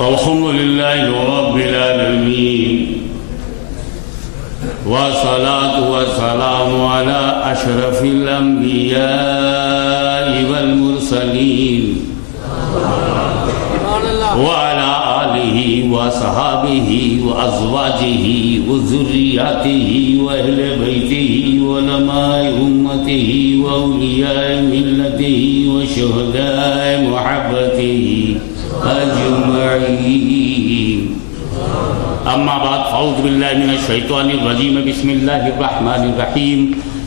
الحمد لله رب العالمين والصلاة والسلام على أشرف الأنبياء والمرسلين وعلى آله وصحابه وأزواجه وذرياته وأهل بيته وعلماء أمته وأولياء ملته وشهداء محبته أجمعين. أما بعد فأعوذ بالله من الشيطان الرجيم. بسم الله الرحمن الرحيم.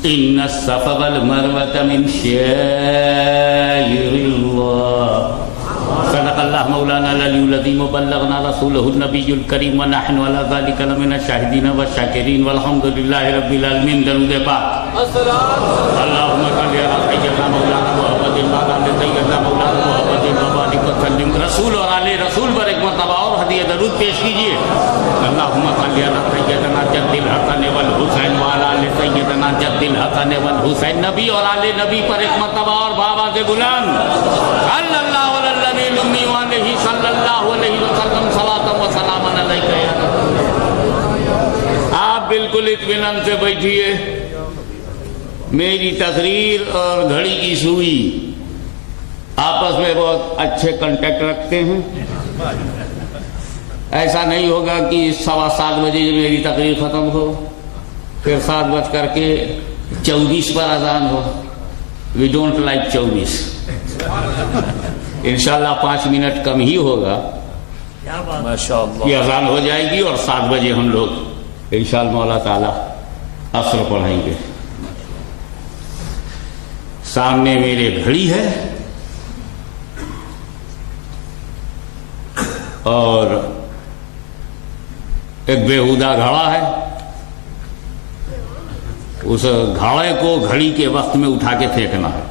إن الصفا والمروة من شعائر الله. صدق الله مولانا العلي العظيم وبلغنا رسوله النبي الكريم ونحن على ذلك لمن الشاهدين والشاكرين والحمد لله رب العالمين. درود پاک. اللهم صل على سيدنا مولانا محمد وعلى آل سيدنا مولانا محمد وبارك وسلم. رسول اور آل رسول پر ایک مرتبہ اور ہدیہ درود پیش کیجیے. اللهم صل على سيدنا جد الحسن والحسین وعلى آل سيدنا جد الحسن والحسین. نبی اور آل نبی پر ایک مرتبہ اور بابا سے بلند صلی اللہ علیہ صلی اللہ علیہ وسلم صلاۃ و سلام علیک. آپ بالکل اطمینان سے بیٹھیے. میری تقریر اور گھڑی کی سوئی آپس میں بہت اچھے کنٹیکٹ رکھتے ہیں. ایسا نہیں ہوگا کہ 7:15 بجے میری تقریر ختم ہو پھر 7:24 پر اذان ہو. We don't like 24. انشاءاللہ 5 منٹ کم ہی ہوگا یہ اذان ہو جائے گی اور 7 بجے ہم لوگ انشاءاللہ مولا تعالی عصر پڑھائیں گے. سامنے میرے گھڑی ہے اور ایک بےہودہ گھڑا ہے. اس گھڑے کو گھڑی کے وقت میں اٹھا کے پھینکنا ہے.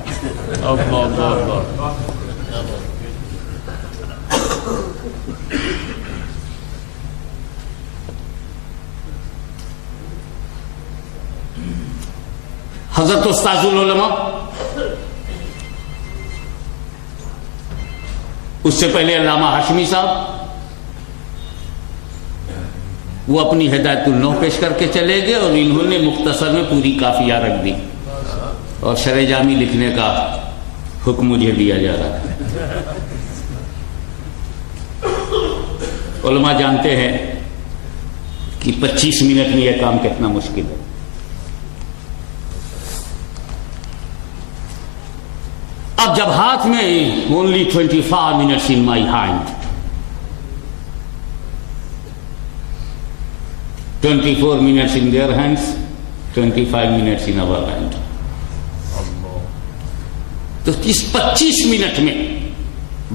حضرت استاذ العلماء اس سے پہلے علامہ ہاشمی صاحب وہ اپنی ہدایت النو پیش کر کے چلے گئے اور انہوں نے مختصر میں پوری کافیہ رکھ دی اور شرح جامی لکھنے کا حکم مجھے دیا جا رہا ہے. علماء جانتے ہیں کہ 25 منٹ میں یہ کام کتنا مشکل ہے. اب جب ہاتھ میں only 25 minutes in my hand, 24 minutes in their hands, 25 minutes in our hand. تو اس 25 منٹ میں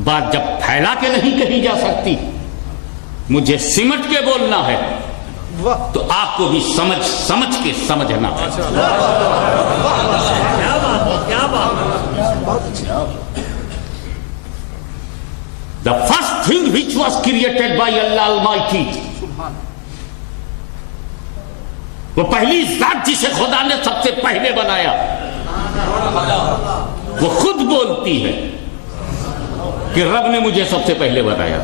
بات جب پھیلا کے نہیں کہی جا سکتی, مجھے سمٹ کے بولنا ہے تو آپ کو بھی سمجھ کے سمجھنا ہے. The first thing which was created by Allah Almighty, وہ پہلی ذات جسے خدا نے سب سے پہلے بنایا, وہ خود بولتی ہے کہ رب نے مجھے سب سے پہلے بنایا.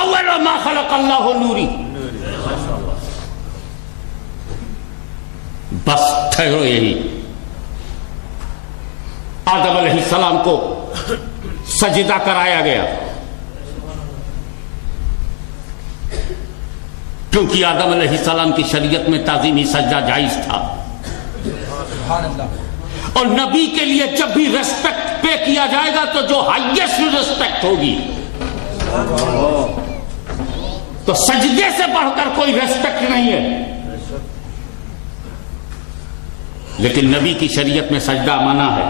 اول ما خلق اللہ نوری. بس ٹھہرو یہی. آدم علیہ السلام کو سجدہ کرایا گیا کیونکہ آدم علیہ السلام کی شریعت میں تعظیمی سجدہ جائز تھا. اور نبی کے لیے جب بھی ریسپیکٹ پے کیا جائے گا تو جو ہائیسٹ ریسپیکٹ ہوگی, تو سجدے سے بڑھ کر کوئی ریسپیکٹ نہیں ہے. لیکن نبی کی شریعت میں سجدہ منع ہے,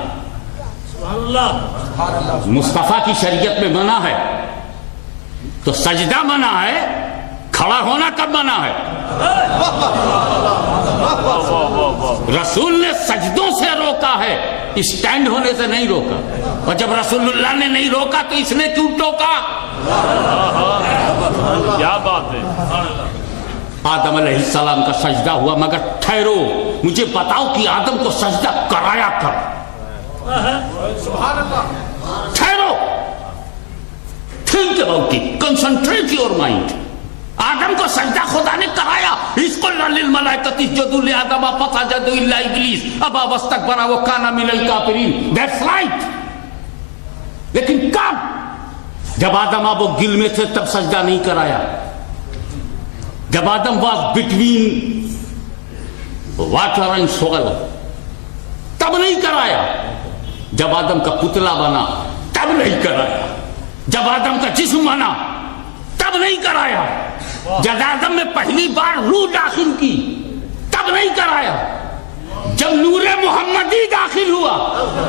مصطفیٰ کی شریعت میں منع ہے. تو سجدہ منع ہے, کھڑا ہونا کب منع ہے؟ رسول نے سجدوں سے روکا ہے, اسٹینڈ ہونے سے نہیں روکا. اور جب رسول اللہ نے نہیں روکا تو اس نے کیوں ٹوکا؟ کیا بات ہے. آدم علیہ السلام کا سجدہ ہوا, مگر ٹھہرو مجھے بتاؤ کہ آدم کو سجدہ کرایا کب؟ ٹھہرو Think about it. Concentrate your mind. آدم کو سجدہ خدا نے کرایا. اس کو للملائکۃ اسجدوا لآدم فسجدوا الا ابلیس ابا واستکبر وکان من الکافرین. That's right. لیکن کب؟ جب آدم آب و گل میں تھے تب سجدہ نہیں کرایا. جب آدم was between water and soil تب نہیں کرایا. جب آدم کا پتلا بنا تب نہیں کرایا. جب آدم کا جسم بنا تب نہیں کرایا. جب آدم میں پہلی بار روح داخل کی تب نہیں کرایا. جب نور محمدی داخل ہوا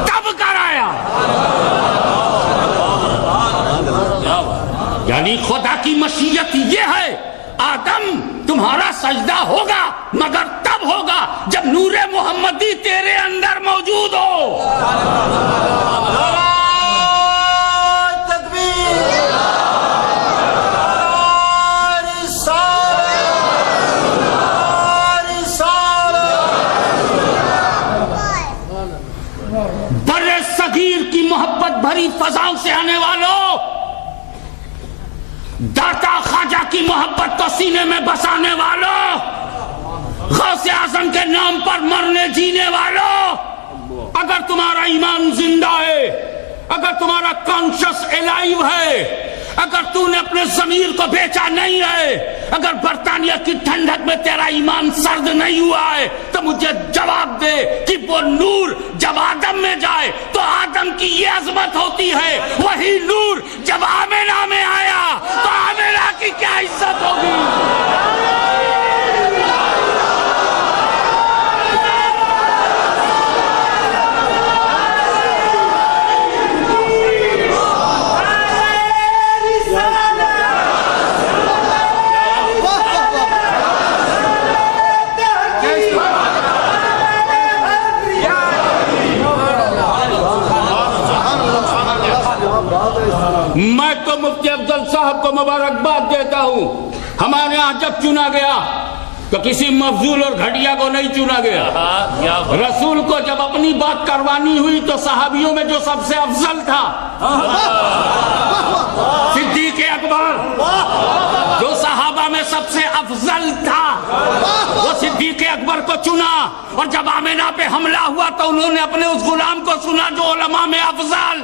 تب کرایا. یعنی خدا کی مشیت یہ ہے آدم تمہارا سجدہ ہوگا مگر تب ہوگا جب نور محمدی تیرے اندر موجود ہو. بڑے صغیر کی محبت بھری فضاؤں سے آنے والوں، داتا خواجہ کی محبت کو سینے میں بسانے والوں، غوث اعظم کے نام پر مرنے جینے والوں، اگر تمہارا ایمان زندہ ہے، اگر تمہارا کانشس الائیو ہے، اگر تو نے اپنے ضمیر کو بیچا نہیں ہے، اگر برطانیہ کی ٹھنڈک میں تیرا ایمان سرد نہیں ہوا ہے، تو مجھے جواب دے کہ وہ نور جب آدم میں جائے تو آدم کی یہ عظمت ہوتی ہے، وہی نور جب آمنہ میں آیا تو آمنہ کی کیا عزت ہوگی. میں تو مفتی افضل صاحب کو مبارکباد دیتا ہوں. ہمارے ہاں جب چنا گیا تو کسی مفضول اور گھٹیا کو نہیں چنا گیا. رسول کو جب اپنی بات کروانی ہوئی تو صحابیوں میں جو سب سے افضل تھا صدیق اکبر، جو صحابہ میں سب سے افضل تھا وہ صدیق اکبر کو چنا. اور جب آمنہ پہ حملہ ہوا تو انہوں نے اپنے اس غلام کو سنا جو علماء میں افضل.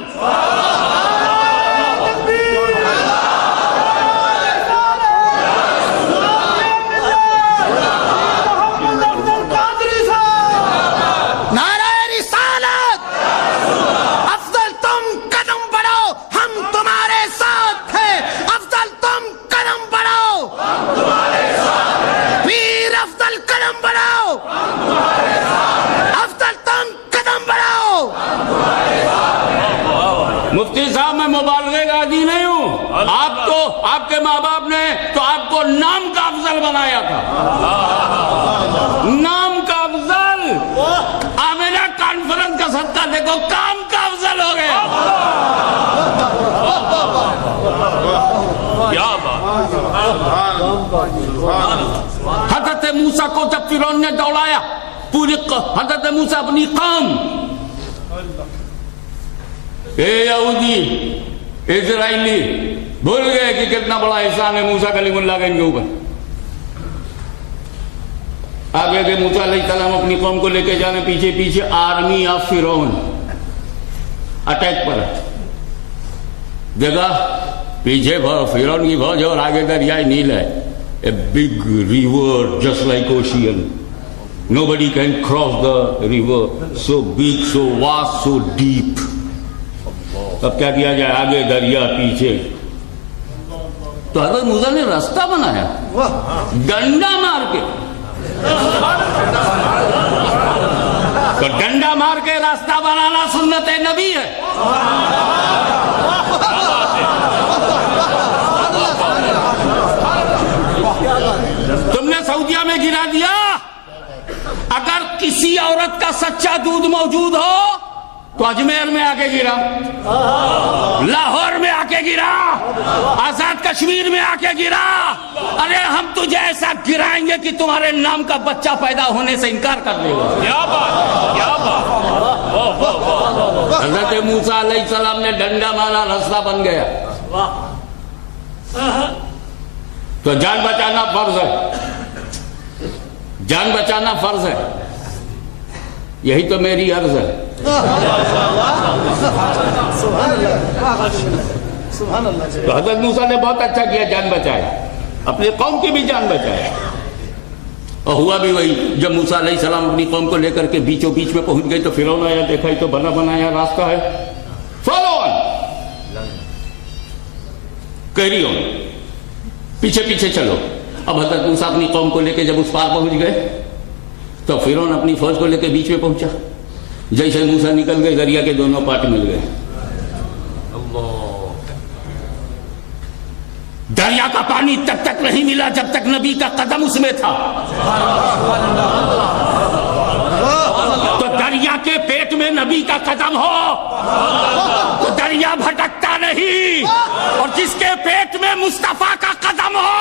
مفتی صاحب میں مبالغے کا عادی نہیں ہوں. آپ کو آپ کے ماں باپ نے تو آپ کو نام کا افضل بنایا تھا. نام کا افضل. آمنہ کانفرنس کا صدقہ دیکھو کام کا افضل ہو گیا. حضرت موسیٰ کو جب فرعون نے دوڑایا پوری حضرت موسیٰ اپنی قوم، اے یہودی اسرائیلی بھول گئے کہ کتنا بڑا احسان ہے موسیٰ کلیم اللہ کا ان کے اوپر. آگے کہ موسیٰ علیہ السلام اپنی قوم کو لے کے جانے پیچھے پیچھے آرمی آف فرعون اٹیک پر دیکھا پیچھے فرعون کی فوج اور آگے دریائے نیل ہے. A big river just like ocean. Nobody can cross the river. So big, so vast, so deep. اب کیا کیا جائے؟ آگے دریا پیچھے. تو حضرت موسیٰ نے راستہ بنایا ڈنڈا مار کے. تو ڈنڈا مار کے راستہ بنانا سنت نبی ہے. تم نے سعودیہ میں گرا دیا. اگر کسی عورت کا سچا دودھ موجود ہو تو اجمیر میں آ کے گرا، لاہور میں آ کے گرا، آزاد کشمیر میں آ کے گرا. ارے ہم تجھے ایسا گرائیں گے کہ تمہارے نام کا بچہ پیدا ہونے سے انکار کر دے گا. حضرت موسیٰ علیہ السلام نے ڈنڈا مارا، راستہ بن گیا. تو جان بچانا فرض ہے، جان بچانا فرض ہے، یہی تو میری عرض ہے۔ تو حضرت موسیٰ نے بہت اچھا کیا، جان بچایا، اپنی قوم کی بھی جان بچایا۔ اور ہوا بھی وہی، جب موسیٰ علیہ السلام اپنی قوم کو لے کر کے بیچوں بیچ میں پہنچ گئے تو فرعون آیا، دیکھا یہ تو بنا بنایا راستہ ہے، فالو آن، کیری آن، پیچھے پیچھے چلو۔ اب حضرت موسیٰ اپنی قوم کو لے کے جب اس پار پہنچ گئے تو فرعون اپنی فوج کو لے کے بیچ میں پہنچا، جیسے موسیٰ نکل گئے دریا کے دونوں پارٹ مل گئے۔ دریا کا پانی تب تک نہیں ملا جب تک نبی کا قدم اس میں تھا۔ تو دریا کے پیٹ میں نبی کا قدم ہو تو دریا بھٹکتا نہیں، اور جس کے پیٹ میں مصطفیٰ کا قدم ہو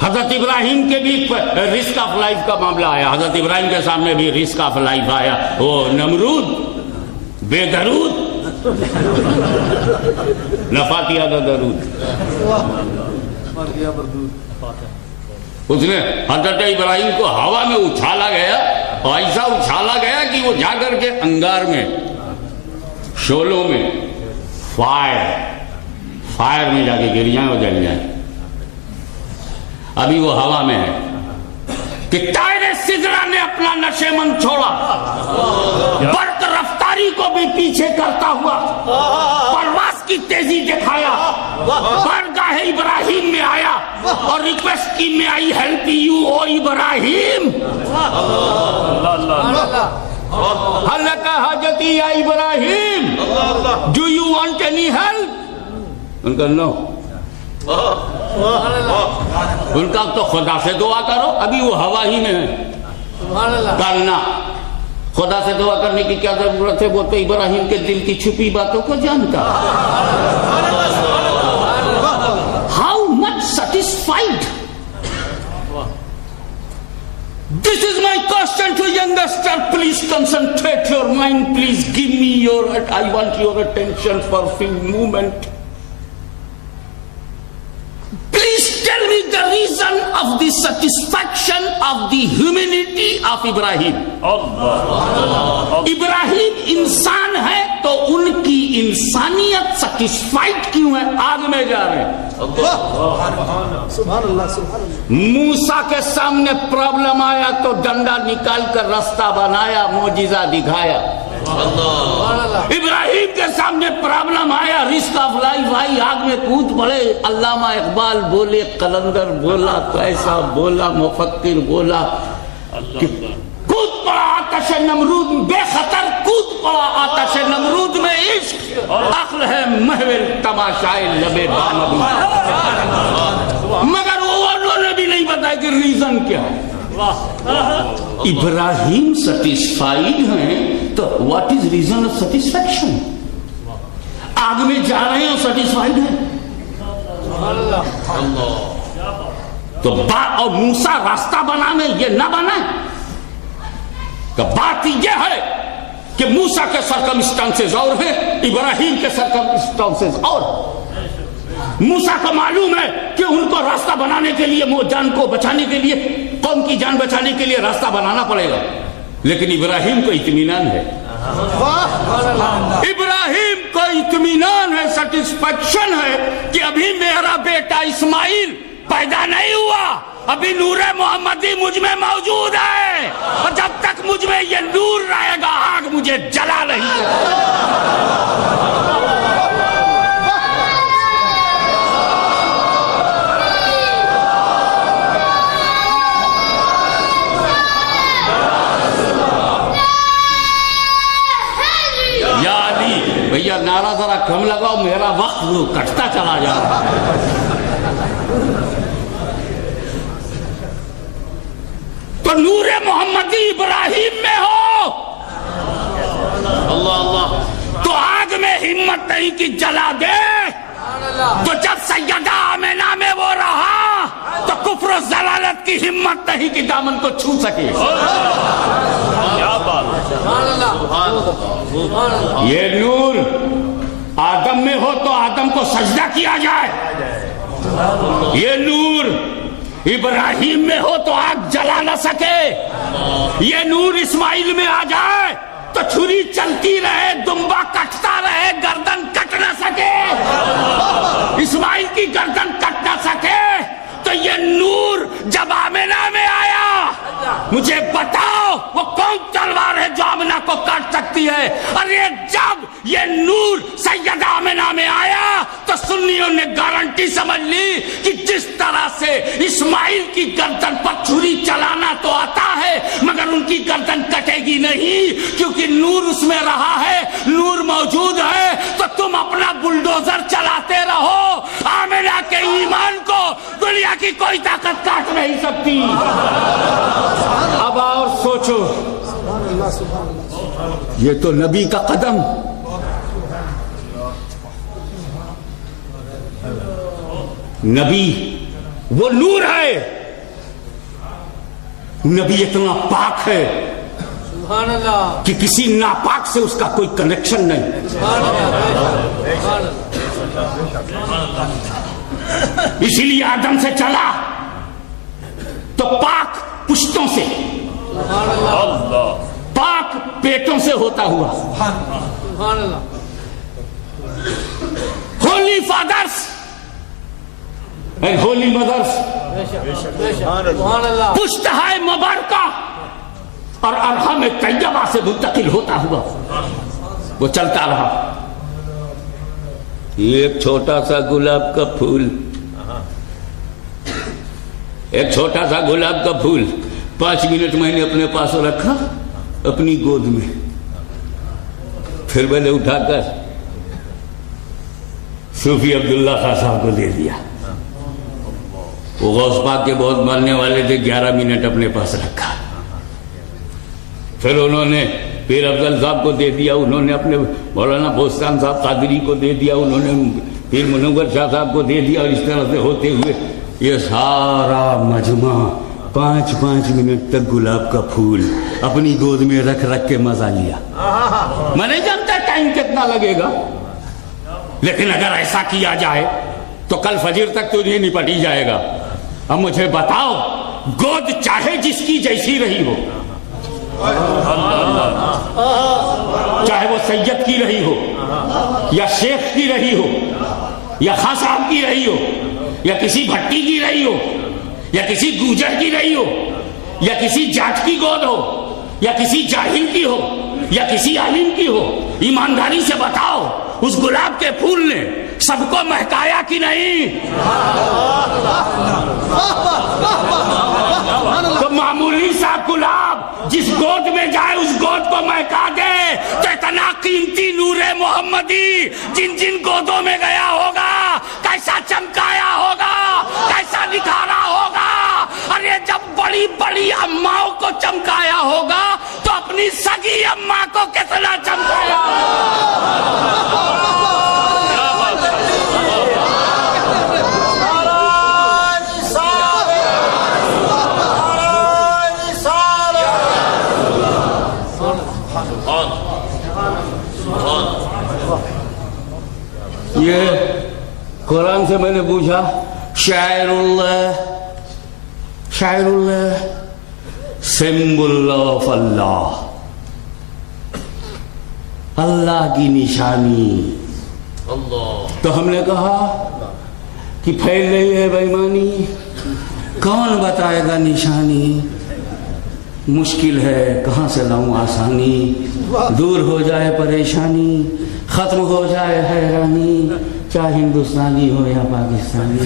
حضرت ابراہیم کے بھی رسک آف لائف کا معاملہ آیا، حضرت ابراہیم کے سامنے بھی رسک آف لائف آیا، وہ نمرود بے درود نفاتیہ دا درود، اس نے حضرت ابراہیم کو ہوا میں اچھالا گیا، اور ایسا اچھالا گیا کہ وہ جا کر کے انگار میں، شولوں میں، فائر میں جا کے گر جائیں اور جل جائیں۔ ابھی وہ ہوا میں ہے کہ طائر سدرہ نے اپنا نشے من چھوڑا، برق رفتاری کو بھی پیچھے کرتا ہوا پرواز کی تیزی دکھایا، بارگاہ ابراہیم میں آیا اور ریکویسٹ کی میں آئی ہیلپ یو او ابراہیم، حل لک حاجتی یا Ibrahim, do you want any help? ان کا نو، ان کا تو خدا سے دعا کرو، ابھی وہ ہوا ہی میں ہے، کرنا خدا سے دعا کرنے کی کیا ضرورت ہے، وہ تو ابراہیم کے دل کی چھپی باتوں کو جانتا۔ How much satisfied, this is my question to youngster, please concentrate your mind, please give me your, I want your attention for a few moments. Tell me the reason of the satisfaction of the humanity of Ibrahim. ابراہیم انسان ہے تو ان کی انسانیت satisfied کیوں ہے؟ آگ میں جا رہے ہیں، موسیٰ کے سامنے پرابلم آیا تو ڈنڈا نکال کر راستہ بنایا، معجزہ دکھایا۔ ابراہیم کے سامنے پرابلم آیا، رسک آف لائف آئی، آگ میں کود پڑے، علامہ اقبال بولے، قلندر بولا، کیسا بولا، مفکر بولا، کود پڑا آتش نمرود، بے خطر کود پڑا آتش نمرود میں، عشق عقل ہے محول تماشائے لبے بانو، مگر وہ انہوں نے بھی نہیں بتایا کہ ریزن کیا ہے۔ ابراہیم سیٹسفائیڈ ہیں تو what is reason of satisfaction? آگ میں جا رہے ہیں اور سیٹسفائیڈ ہیں تو اور موسیٰ راستہ بنانے یہ نہ بنائے، تو بات یہ ہے کہ موسیٰ کے سرکمسٹانسز اور ہیں، ابراہیم کے سرکمسٹانسز اور۔ موسیٰ کو معلوم ہے کہ ان کو راستہ بنانے کے لیے، جان کو بچانے کے لیے، قوم کی جان بچانے کے لیے راستہ بنانا پڑے گا، لیکن ابراہیم کو اطمینان ہے، ابراہیم کو اطمینان ہے، سیٹسفیکشن ہے کہ ابھی میرا بیٹا اسماعیل پیدا نہیں ہوا، ابھی نور محمدی مجھ میں موجود ہے، اور جب تک مجھ میں یہ نور رہے گا آگ مجھے جلا نہیں ہے۔ نعرہ نعرہ ذرا کم لگاؤ، میرا وقت کٹتا چلا جا رہا ہے۔ تو نور محمدی ابراہیم میں ہو، اللہ اللہ، تو آگ میں ہمت نہیں کی جلا دے۔ تو جب سیدہ آمنہ میں وہ رہا تو کفر و ضلالت کی ہمت نہیں کہ دامن کو چھو سکے۔ یہ نور آدم میں ہو تو آدم کو سجدہ کیا جائے، یہ نور ابراہیم میں ہو تو آگ جلا نہ سکے، یہ نور اسماعیل میں آ جائے تو چھری چلتی رہے، دمبا کٹتا رہے، گردن کٹ نہ سکے، اسماعیل کی گردن کٹ نہ سکے۔ تو یہ نور جب آمنہ میں آیا، مجھے بتاؤ وہ کون تلوار ہے جو آمنہ کو کاٹ سکتی ہے؟ اور یہ جب یہ نور سیدہ آمنہ میں آیا تو سنیوں نے گارنٹی سمجھ لی کہ جس طرح سے اسماعیل کی گردن پر چھری چلانا تو آتا ہے مگر ان کی گردن کٹے گی نہیں، کیونکہ نور اس میں رہا ہے، نور موجود ہے۔ تو تم اپنا بلڈوزر چلاتے رہو، آمنہ کے ایمان کو دنیا کی کوئی طاقت کاٹ نہیں سکتی۔ اب اور سوچو، یہ تو نبی کا قدم، نبی وہ نور ہے، نبی اتنا پاک ہے کہ کسی ناپاک سے اس کا کوئی کنیکشن نہیں۔ اسی لیے آدم سے چلا تو پاک پشتوں سے، پاک پیٹوں سے ہوتا ہوا۔ Holy fathers and holy mothers, پشت ہے مبارکہ اور ارحام طیبہ سے منتقل ہوتا ہوا وہ چلتا رہا۔ ایک چھوٹا سا گلاب کا پھول، ایک چھوٹا سا گلاب کا پھول 5 منٹ میں نے اپنے پاس رکھا اپنی گود میں، پھر میں نے اٹھا کر صوفی عبداللہ خان صاحب کو دے دیا۔ وہ غوث پاک کے بہت ماننے والے تھے، 11 منٹ اپنے پاس رکھا، پھر انہوں نے پیر افضل صاحب کو دے دیا، انہوں نے اپنے مولانا بوستان صاحب قادری کو دے دیا، انہوں نے پیر منور شاہ صاحب کو دے دیا، اور اس طرح سے ہوتے ہوئے یہ سارا مجمع 5 منٹ تک گلاب کا پھول اپنی گود میں رکھ کے مزہ لیا۔ میں نہیں جانتا ٹائم کتنا لگے گا، لیکن اگر ایسا کیا جائے تو کل فجر تک تو یہ نپٹ ہی جائے گا۔ اب مجھے بتاؤ، گود چاہے جس کی جیسی رہی ہو، چاہے وہ سید کی رہی ہو یا شیخ کی رہی ہو یا خاں صاحب کی رہی ہو یا کسی بھٹی کی رہی ہو یا کسی گوجر کی رہی ہو یا کسی جاٹ کی گود ہو یا کسی جاہل کی ہو یا کسی عالم کی ہو، ایمانداری سے بتاؤ اس گلاب کے پھول نے سب کو مہکایا کہ نہیں؟ تو معمولی سا گلاب جس گود میں جائے اس گود کو مہکا دے، تو اتنا قیمتی نور محمدی جن جن گودوں میں گیا ہوگا کیسا چمکایا ہوگا، کیسا نکھارا ہوگا۔ اور یہ جب بڑی بڑی اماؤں کو چمکایا ہوگا تو اپنی سگی اماں کو کتنا چمکایا ہوگا۔ یہ قرآن سے میں نے پوچھا، شاعر اللہ سمبل آف اللہ، اللہ کی نشانی۔ تو ہم نے کہا کہ پھیل رہی ہے بے ایمانی، کون بتائے گا نشانی؟ مشکل ہے کہاں سے لاؤں آسانی، دور ہو جائے پریشانی، ختم ہو جائے حیرانی، چاہے ہندوستانی ہو یا پاکستانی،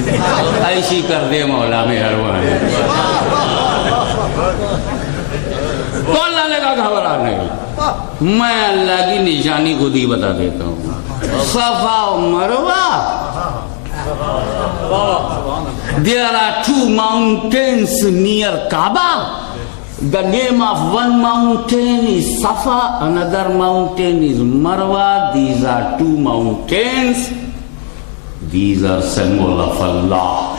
ایسی کر دے مولا مہربانی۔ تو اللہ نے کہا گھبرا نہیں، میں اللہ کی نشانی خود ہی بتا دیتا ہوں۔ Safa Marwa. There are two mountains near Kaaba. The name of one mountain is Safa, another mountain is Marwa. These are two mountains. These are symbol of Allah.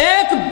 1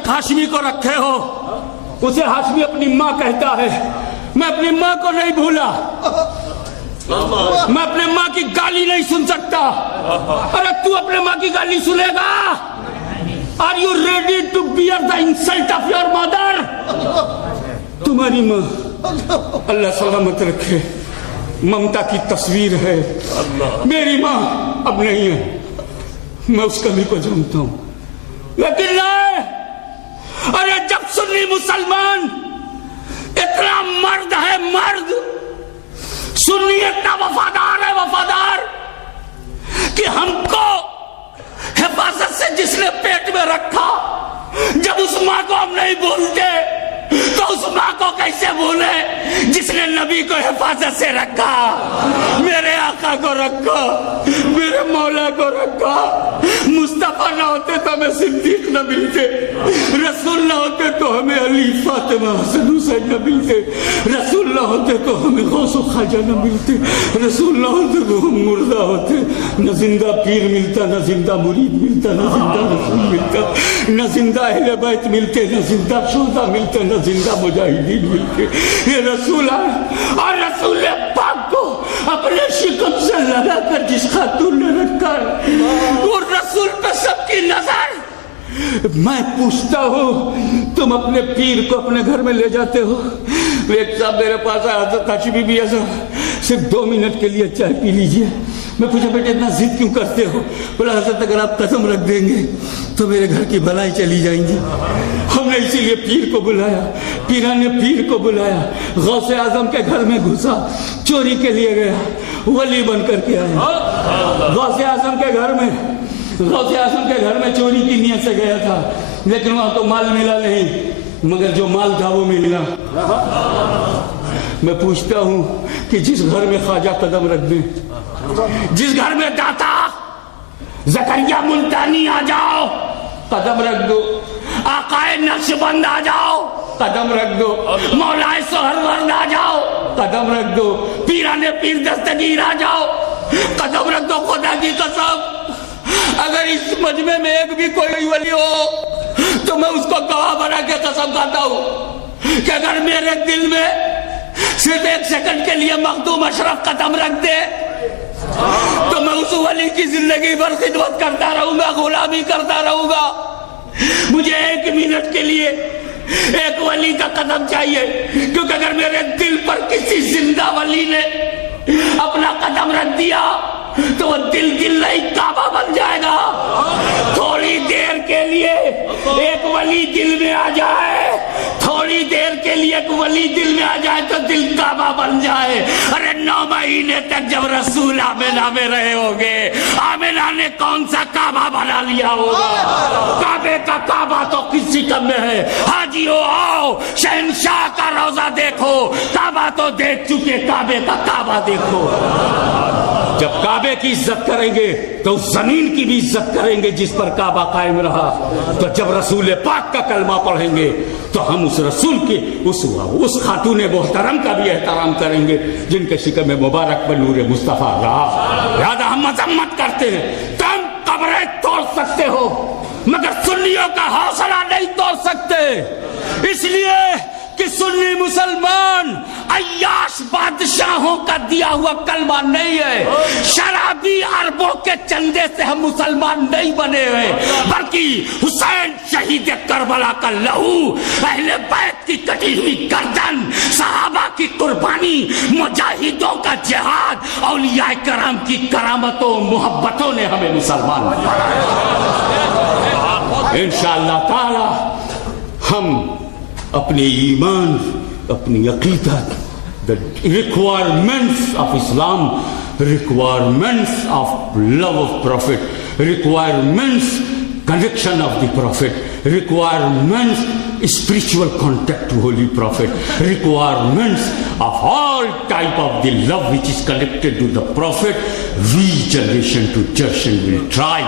تک ہاشمی کو رکھے ہو. اسے ہاشمی اپنی ماں کہتا ہے. میں اپنی ماں کو نہیں بھولا. میں اپنے ماں کی گالی نہیں سن سکتا. ارے تو اپنے ماں کی گالی سنے گا؟ Are you ready to bear the insult of your mother? تمہاری ماں اللہ سلامت رکھے ممتا کی تصویر ہے. میری ماں اب نہیں ہے. میں اس کمی کو جانتا ہوں. لیکن نہیں. ارے جب سنی مسلمان اتنا مرد ہے, مرد سنی اتنا وفادار ہے, وفادار کہ ہم کو حفاظت سے جس نے پیٹ میں رکھا, جب اس ماں کو ہم نہیں بھولتے تو اس ماں کو کیسے بھولے جس نے نبی کو حفاظت سے رکھا, میرے آقا کو رکھا, میرے مولا کو رکھا. مصطفیٰ نہ ہوتے تو ہمیں صدیق نہ ملتے, رسول نہ ہوتے تو ہمیں علی فاطمہ حسن حسین نہ ملتے, رسول نہ ہوتے تو ہمیں غوث و خواجہ نہ ملتے, رسول نہ ہوتے تو ہم مردہ ہوتے. نہ زندہ پیر ملتا, نہ زندہ مرید ملتا, نہ زندہ رسول ملتا, نہ زندہ اہل بیت ملتے, نہ زندہ شہداء ملتے, نہ زندہ مجاہدین ملتے. یہ رسول اور رسول پاک کو اپنے شکم سے لگا کر جس خاتون نے رکھا ہے, وہ رسول پہ سب کی نظر. میں پوچھتا ہوں تم اپنے پیر کو اپنے گھر میں لے جاتے ہو. ایک صاحب میرے پاس آیا, حضرت ہاشمی بھی ایسا, صرف 2 منٹ کے لیے چائے پی لیجئے. میں پوچھا بیٹے اتنا ضد کیوں کرتے ہو؟ بولا حضرت اگر آپ قدم رکھ دیں گے تو میرے گھر کی بلائیں چلی جائیں گی. ہم نے اسی لیے پیر کو بلایا, پیران نے پیر کو بلایا. غوث اعظم کے گھر میں گھسا, چوری کے لیے گیا, ولی بن کر کے آیا. غوث اعظم کے گھر میں, غوث اعظم کے گھر میں چوری کی نیت سے گیا تھا, لیکن وہاں تو مال ملا نہیں, مگر جو مال تھا وہ ملا. میں پوچھتا ہوں کہ جس گھر میں خواجہ قدم رکھ دیں, جس گھر میں داتا زکریا ملتانی آ جاؤ قدم رکھ دو, آقائے نقشبند آ جاؤ قدم رکھ دو, مولائے سہرورد آ جاؤ قدم رکھ دو, پیران پیر دستگیر آ جاؤ قدم رکھ دو. خدا کی قسم اگر اس مجمع میں ایک بھی کوئی ولی ہو تو میں اس کو گواہ بنا کے قسم کھاتا ہوں کہ اگر میرے دل میں صرف 1 سیکنڈ کے لیے مخدوم اشرف قدم رکھ دے تو میں اس ولی کی زندگی بھر خدمت کرتا رہوں گا, غلامی کرتا رہوں گا. مجھے 1 منٹ کے لیے ایک ولی کا قدم چاہیے, کیونکہ اگر میرے دل پر کسی زندہ ولی نے اپنا قدم رکھ دیا تو وہ دل نہیں کعبہ بن جائے گا. تھوڑی دیر کے لیے ایک ولی دل میں آ جائے, تھوڑی دیر کے لیے ایک ولی دل میں آ جائے تو دل کعبہ بن جائے. ارے 9 مہینے تک جب رسول آمنہ میں رہے ہوگے, آمنہ نے کون سا کعبہ بنا لیا ہوگا؟ کعبے کا کعبہ تو کسی کم میں ہے. حاجیو آؤ, شہنشاہ کا روضہ دیکھو, کعبہ تو دیکھ چکے, کعبے کا کعبہ دیکھو. جب کعبے کی عزت کریں گے تو اس زمین کی بھی عزت کریں گے جس پر کعبہ قائم رہا. تو جب رسول پاک کا کلمہ پڑھیں گے تو ہم اس رسول کی اس خاتون محترم کا بھی احترام کریں گے جن کے شکم مبارک پر نور مصطفیٰ رہا. لہذا ہم مذمت کرتے ہیں, تم قبریں توڑ سکتے ہو مگر سنیوں کا حوصلہ نہیں توڑ سکتے, اس لیے کہ سنی مسلمان عیاش بادشاہوں کا دیا ہوا کلمہ نہیں ہے. شرابی عربوں کے چندے سے ہم مسلمان نہیں بنے ہوئے, بلکہ حسین شہید کربلا کا لہو, اہل بیت کی کٹی ہوئی گردن, صحابہ کی قربانی, مجاہدوں کا جہاد, اولیاء کرام کی کرامتوں محبتوں نے ہمیں مسلمان بنایا. انشاءاللہ تعالی ہم اپنے ایمان, اپنی عقیدت, the requirements of Islam, requirements of love of Prophet, requirements connection of the Prophet, requirements spiritual contact to Holy Prophet, requirements of all type of the love which is connected to the Prophet, we generation to generation will try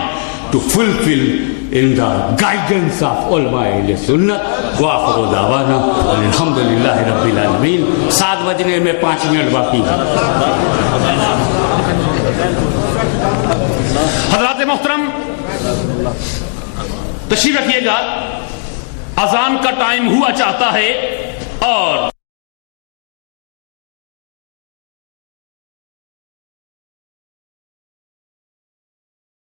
to fulfill in the guidance of ulama ahl sunnah. wa akhiru da'wana alhamdulillahi rabbil alamin. 7 بجنے میں 5 minute باقی ہے. حضرات محترم تشریف رکھیے گا. اذان کا time ہوا چاہتا ہے اور